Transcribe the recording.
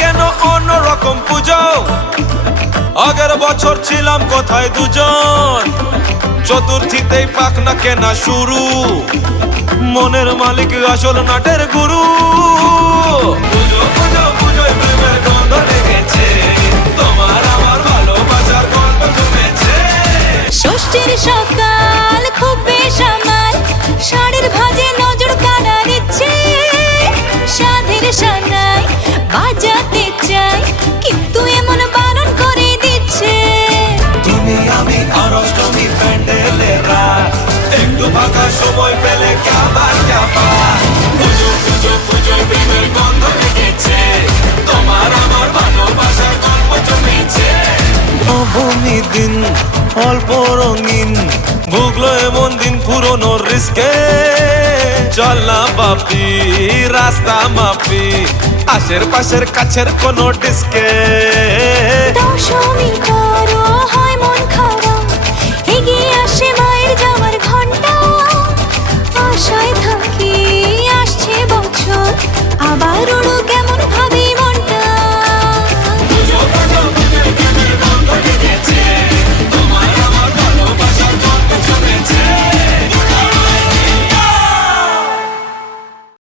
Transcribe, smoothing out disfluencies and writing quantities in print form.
কেন অন্যরকম পুজো? আগের বছর ছিলাম কোথায় দুজন, চতুর্থীতেই পাখনা কেনা শুরু। মনের মালিক আসল নাটের গুরু। পুজো পুজো পুজোয় প্রেমের গন্ধ লেগেছে, তোমার আমার ভালোবাসার গল্প জমেছে। ষষ্ঠীর সকাল খুব বেসামাল, শাড়ির ভাঁজে নজর কাড়া দিচ্ছে। সাধের সানাই বাজাতে চাই, কিন্তু এমন বারণ করে দিচ্ছে। তুমি আমি আর অষ্টমী প্যান্ডেলের রাত, একটু ফাঁকা সময় পেলে কাবার কাবা। পুজো পুজো পুজোয় প্রেমের গন্ধ লেগেছে, তোমার আমার ভালোবাসার গল্প জমেছে। নবমী দিন অল্প রঙিন, ভুগলো এমন দিন পুরনো রিস্কে। চল না বাপি রাস্তা মাপি, আশের পাশের কাছের কোনো ডিস্কে। দশমী